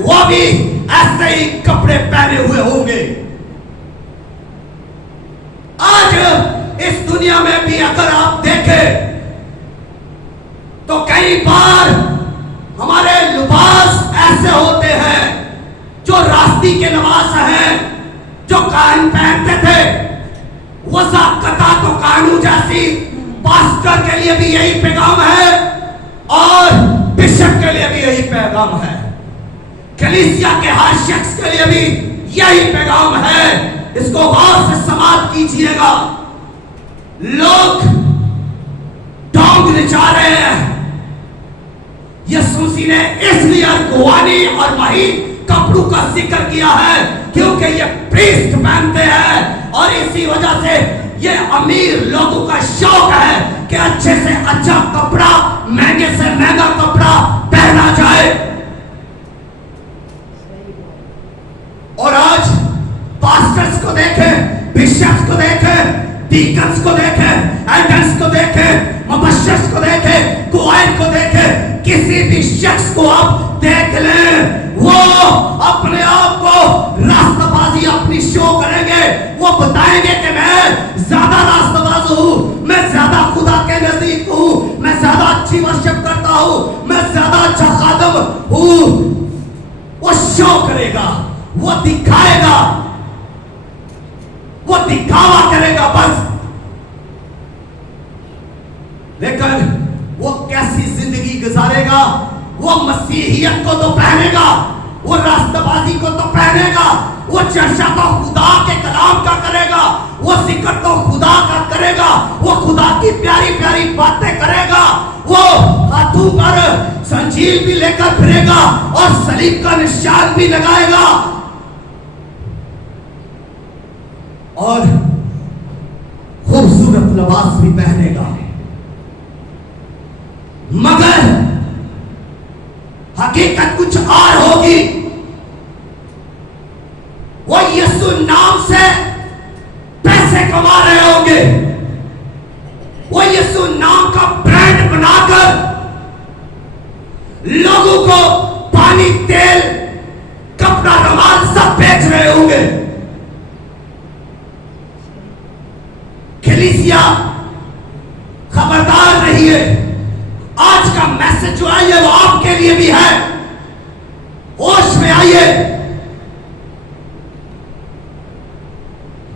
वो भी ऐसे ही कपड़े पहने हुए होंगे। आज इस दुनिया में भी अगर आप देखें तो कई बार हमारे लिबास ऐसे होते हैं जो रास्ती के लिबास हैं जो कान पहनते थे, वज़ाक़ता तो कानून जैसी। पास्टर के लिए भी यही पैगाम है और बिशप के लिए भी यही पैगाम है, कलीसिया के हर शख्स के लिए भी यही पैगाम है। इसको गौर से समाप्त कीजिएगा। लोग डोंग नचा रहे हैं। यीशु मसीह ने इसलिए अगुवानी और महीन कपड़ों का जिक्र किया है क्योंकि ये प्रीस्ट पहनते हैं और इसी वजह से ये अमीर लोगों का शौक है कि अच्छे से अच्छा कपड़ा, महंगे से महंगा कपड़ा पहना जाए। और आज पास्टर्स को देखें, बिशप्स को देखें, डीकन्स को देखें, एल्डर्स को देखें, मुबश्शिर्स को देखें, कुआइन को देखें, किसी भी शख्स को आप देख लें, वो अपने आप को रास्ताबाजी अपनी शो करेंगे। वो बताएंगे कि मैं ज्यादा रास्ताबाज हूं, मैं ज्यादा खुदा के नजदीक हूं, मैं ज्यादा अच्छी वर्शिप करता हूं, मैं ज्यादा अच्छा खादम हूं। वो शो करेगा, वो दिखाएगा, वो दिखावा करेगा बस। लेकिन वो कैसी जिंदगी गुजारेगा? वो मसीहियत को तो पहनेगा, वो रास्ताबाजी को तो पहनेगा, वो चर्चा तो खुदा के कलाम का करेगा, वो जिक्र तो खुदा का करेगा, वो खुदा की प्यारी प्यारी बातें करेगा, वो हाथों पर संजील भी लेकर फिरेगा और सलीब का निशान भी लगाएगा और खूबसूरत लिबास भी पहनेगा। मगर हकीकत कुछ और होगी। वो यीशु नाम से पैसे कमा रहे होंगे, वो यीशु नाम का ब्रांड बनाकर लोगों को पानी, तेल, कपड़ा, रुमाल सब बेच रहे होंगे। कलीसिया खबरदार रहिए। आज का मैसेज जो है ये वो आपके लिए भी है। होश में आइए।